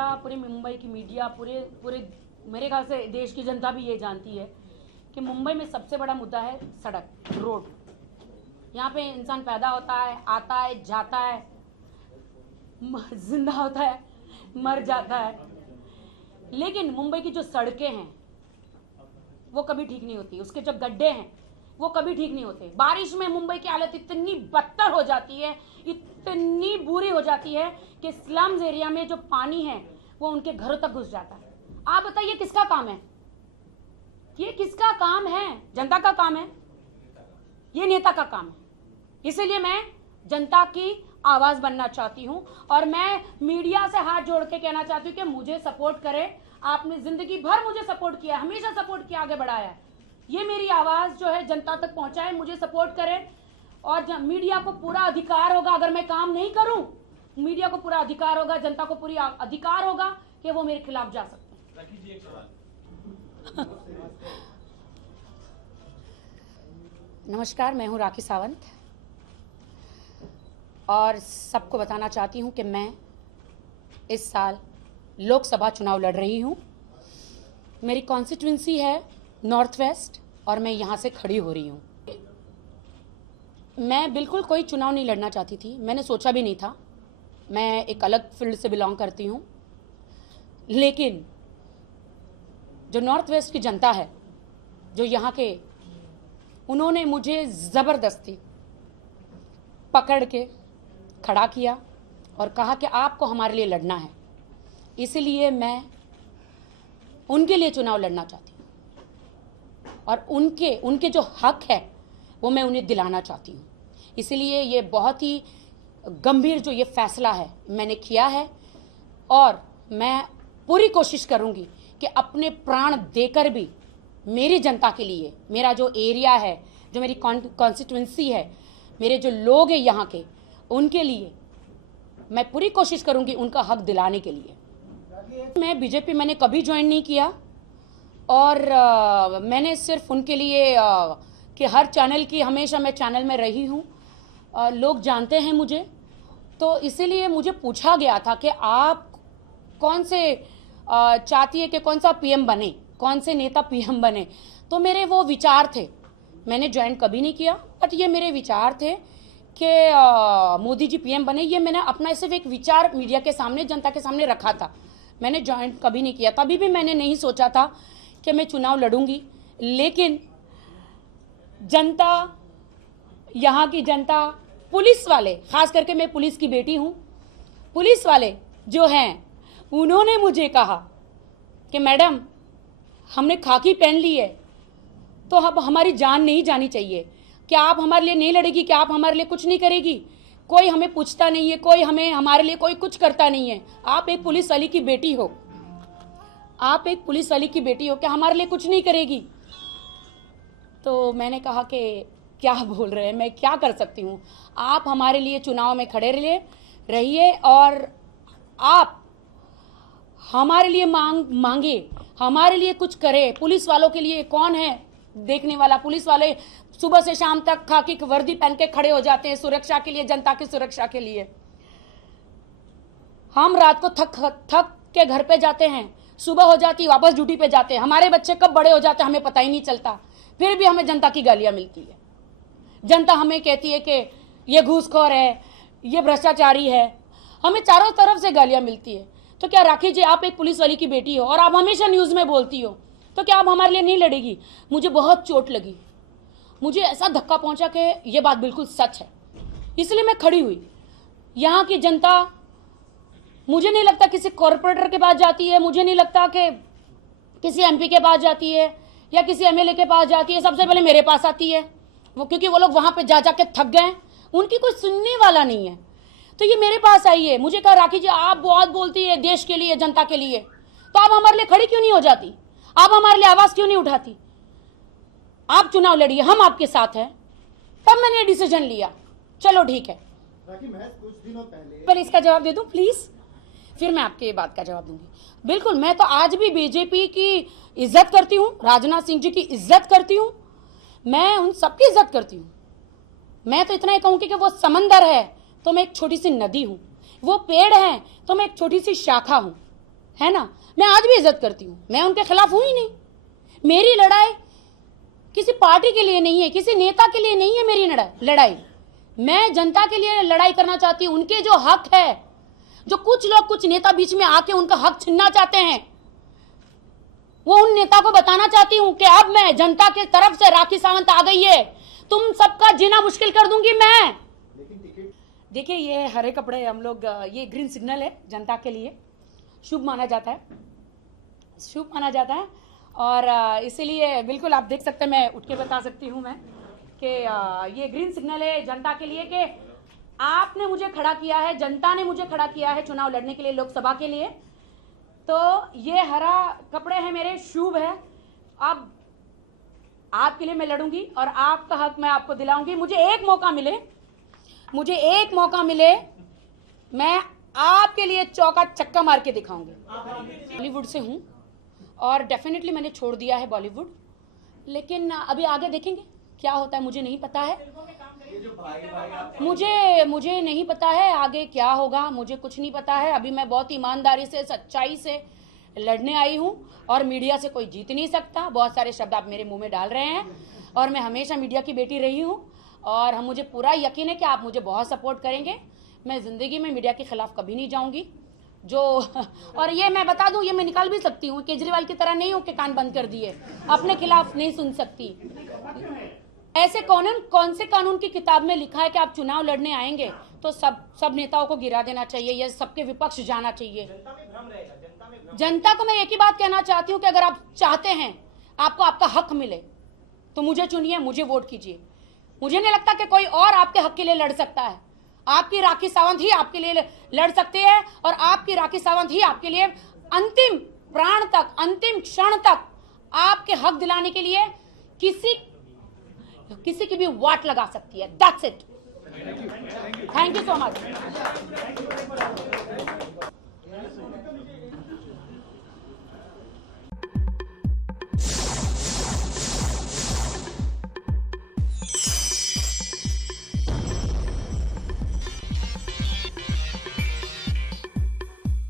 जनता, पूरे मुंबई की मीडिया, पूरे पूरे मेरे ख्याल से देश की जनता भी ये जानती है कि मुंबई में सबसे बड़ा मुद्दा है सड़क, रोड। यहाँ पे इंसान पैदा होता है, आता है, जाता है, जिंदा होता है, मर जाता है, लेकिन मुंबई की जो सड़कें हैं वो कभी ठीक नहीं होती। उसके जो गड्ढे हैं वो कभी ठीक नहीं होते। बारिश में मुंबई की हालत इतनी बदतर हो जाती है, इतनी बुरी हो जाती है कि स्लम्स एरिया में जो पानी है वो उनके घरों तक घुस जाता है। आप बताइए किसका काम है? ये किसका काम है? जनता का काम है, ये नेता का काम है। इसीलिए मैं जनता की आवाज बनना चाहती हूं और मैं मीडिया से हाथ जोड़ के कहना चाहती हूं कि मुझे सपोर्ट करें। आपने जिंदगी भर मुझे सपोर्ट किया, हमेशा सपोर्ट किया, आगे बढ़ाया। ये मेरी आवाज जो है जनता तक पहुंचाए, मुझे सपोर्ट करें। और मीडिया को पूरा अधिकार होगा, अगर मैं काम नहीं करूं, मीडिया को पूरा अधिकार होगा, जनता को पूरी अधिकार होगा कि वो मेरे खिलाफ जा सकते हैं। नमस्कार, मैं हूं राखी सावंत और सबको बताना चाहती हूं कि मैं इस साल लोकसभा चुनाव लड़ रही हूं। मेरी कॉन्स्टिट्यूंसी है नॉर्थ वेस्ट और मैं यहां से खड़ी हो रही हूं। मैं बिल्कुल कोई चुनाव नहीं लड़ना चाहती थी, मैंने सोचा भी नहीं था। मैं एक अलग फील्ड से बिलोंग करती हूं, लेकिन जो नॉर्थ वेस्ट की जनता है, जो यहाँ के, उन्होंने मुझे ज़बरदस्ती पकड़ के खड़ा किया और कहा कि आपको हमारे लिए लड़ना है। इसलिए मैं उनके लिए चुनाव लड़ना चाहती हूँ और उनके जो हक है वो मैं उन्हें दिलाना चाहती हूँ। इसलिए ये बहुत ही गंभीर जो ये फैसला है मैंने किया है और मैं पूरी कोशिश करूँगी कि अपने प्राण देकर भी मेरी जनता के लिए, मेरा जो एरिया है, जो मेरी कॉन्स्टिट्यूंसी है, मेरे जो लोग हैं यहाँ के, उनके लिए मैं पूरी कोशिश करूँगी उनका हक दिलाने के लिए। मैं बीजेपी मैंने कभी ज्वाइन नहीं किया और मैंने सिर्फ उनके लिए कि हर चैनल की, हमेशा मैं चैनल में रही हूँ, लोग जानते हैं मुझे, तो इसीलिए मुझे पूछा गया था कि आप कौन से चाहती है कि कौन सा पीएम बने, कौन से नेता पीएम बने। तो मेरे वो विचार थे, मैंने ज्वाइन कभी नहीं किया, बट ये मेरे विचार थे कि मोदी जी पीएम बने। ये मैंने अपना सिर्फ एक विचार मीडिया के सामने, जनता के सामने रखा था। मैंने ज्वाइन कभी नहीं किया, तभी भी मैंने नहीं सोचा था कि मैं चुनाव लड़ूंगी। लेकिन जनता, यहाँ की जनता, पुलिस वाले, खास करके मैं पुलिस की बेटी हूँ, पुलिस वाले जो हैं उन्होंने मुझे कहा कि मैडम हमने खाकी पहन ली है तो अब हमारी जान नहीं जानी चाहिए, क्या आप हमारे लिए नहीं लड़ेगी, क्या आप हमारे लिए कुछ नहीं करेगी? कोई हमें पूछता नहीं है, कोई हमारे लिए कोई कुछ करता नहीं है। आप एक पुलिस वाली की बेटी हो, आप एक पुलिस वाली की बेटी हो, क्या हमारे लिए कुछ नहीं करेगी? तो मैंने कहा कि क्या बोल रहे हैं, मैं क्या कर सकती हूँ? आप हमारे लिए चुनाव में खड़े रहिए और आप हमारे लिए मांगे, हमारे लिए कुछ करे। पुलिस वालों के लिए कौन है देखने वाला? पुलिस वाले सुबह से शाम तक खाकी की वर्दी पहन के खड़े हो जाते हैं सुरक्षा के लिए, जनता की सुरक्षा के लिए। हम रात को थक के घर पे जाते हैं, सुबह हो जाती वापस ड्यूटी पे जाते हैं, हमारे बच्चे कब बड़े हो जाते हैं हमें पता ही नहीं चलता, फिर भी हमें जनता की गालियां मिलती है। जनता हमें कहती है कि ये घूसखोर है, ये भ्रष्टाचारी है, हमें चारों तरफ से गालियां मिलती है। तो क्या राखी जी, आप एक पुलिस वाली की बेटी हो और आप हमेशा न्यूज़ में बोलती हो, तो क्या आप हमारे लिए नहीं लड़ेगी? मुझे बहुत चोट लगी, मुझे ऐसा धक्का पहुंचा कि ये बात बिल्कुल सच है, इसलिए मैं खड़ी हुई। यहाँ की जनता, मुझे नहीं लगता किसी कॉरपोरेटर के पास जाती है, मुझे नहीं लगता कि किसी एमपी के पास जाती है या किसी एमएलए के पास जाती है, सबसे पहले मेरे पास आती है वो, क्योंकि वो लोग वहाँ पे जा के थक गए, उनकी कोई सुनने वाला नहीं है। तो ये मेरे पास आई है, मुझे कहा राखी जी आप बहुत बोलती है देश के लिए, जनता के लिए, तो आप हमारे लिए खड़ी क्यों नहीं हो जाती? आप हमारे लिए आवाज क्यों नहीं उठाती? आप चुनाव लड़िए, हम आपके साथ हैं। तब मैंने ये डिसीजन लिया, चलो ठीक है। कुछ दिनों पहले पर इसका जवाब दे दूं प्लीज, फिर मैं आपके बात का जवाब दूंगी। बिल्कुल, मैं तो आज भी बीजेपी की इज्जत करती हूँ, राजनाथ सिंह जी की इज्जत करती हूँ, मैं उन सबकी इज्जत करती हूँ। मैं तो इतना ही कहूँगी कि वो समंदर है तो मैं एक छोटी सी नदी हूँ, वो पेड़ है तो मैं एक छोटी सी शाखा हूँ। है ना, मैं आज भी इज्जत करती हूँ, मैं उनके खिलाफ हूँ ही नहीं। मेरी लड़ाई किसी पार्टी के लिए नहीं है, किसी नेता के लिए नहीं है। मेरी लड़ाई मैं जनता के लिए लड़ाई करना चाहती हूँ। उनके जो हक है, जो कुछ लोग, कुछ नेता बीच में आके उनका हक छीनना चाहते हैं, वो उन नेता को बताना चाहती हूँ कि अब मैं जनता की तरफ से राखी सावंत आ गई है, तुम सबका जीना मुश्किल कर दूंगी मैं। लेकिन टिकट देखिए, ये हरे कपड़े हम लोग, ये ग्रीन सिग्नल है जनता के लिए, शुभ माना जाता है, शुभ माना जाता है। और इसीलिए बिल्कुल आप देख सकते हैं, मैं उठ के बता सकती हूँ मैं कि ये ग्रीन सिग्नल है जनता के लिए कि आपने मुझे खड़ा किया है, जनता ने मुझे खड़ा किया है चुनाव लड़ने के लिए, लोकसभा के लिए। तो ये हरा कपड़े हैं मेरे, शुभ है। अब आपके लिए मैं लड़ूंगी और आपका हक मैं आपको दिलाऊंगी। मुझे एक मौका मिले, मुझे एक मौका मिले, मैं आपके लिए चौका छक्का मार के दिखाऊंगी। बॉलीवुड से हूँ और डेफिनेटली मैंने छोड़ दिया है बॉलीवुड, लेकिन अभी आगे देखेंगे क्या होता है, मुझे नहीं पता है। मुझे नहीं पता है आगे क्या होगा, मुझे कुछ नहीं पता है। अभी मैं बहुत ईमानदारी से, सच्चाई से लड़ने आई हूँ और मीडिया से कोई जीत नहीं सकता। बहुत सारे शब्द आप मेरे मुंह में डाल रहे हैं और मैं हमेशा मीडिया की बेटी रही हूँ और हम मुझे पूरा यकीन है कि आप मुझे बहुत सपोर्ट करेंगे। मैं ज़िंदगी में मीडिया के खिलाफ कभी नहीं जाऊँगी। जो और ये मैं बता दूं, ये मैं निकाल भी सकती हूँ, केजरीवाल की तरह नहीं हूँ कि कान बंद कर दिए, अपने खिलाफ नहीं सुन सकती। ऐसे कौन से कानून की किताब में लिखा है कि आप चुनाव लड़ने आएंगे तो सब नेताओं को गिरा देना चाहिए या सबके विपक्ष जाना चाहिए? जनता को मैं एक ही बात कहना चाहती हूँ कि अगर आप चाहते हैं आपको आपका हक मिले तो मुझे चुनिए, मुझे वोट कीजिए। मुझे नहीं लगता कि कोई और आपके हक के लिए लड़ सकता है। आपकी राखी सावंत ही आपके लिए लड़ सकती है और आपकी राखी सावंत ही आपके लिए अंतिम प्राण तक, अंतिम क्षण तक आपके हक दिलाने के लिए किसी की भी वाट लगा सकती है। That's it. Thank you so much.